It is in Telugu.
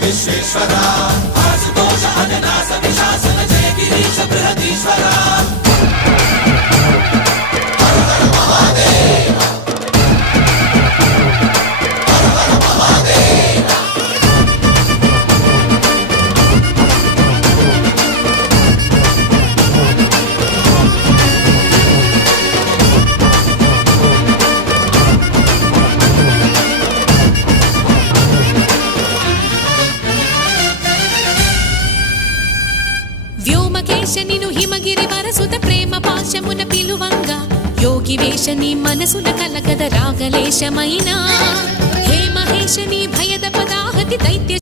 విశ్వేశ్వరా ఆశుతోష అజనాశ విశాసన జయ గిరీశ బృహదీశ్వరా హర హర మహాదేవ హర హర మహాదేవ వ్యోమకేశనిను హిమగిరి వరసుత ప్రేమ పాశమున పిలువంగా యోగి వేషని మనసున కలకద రాగలేశమైనా హే మహేశని భయద పదాహతి దైత్య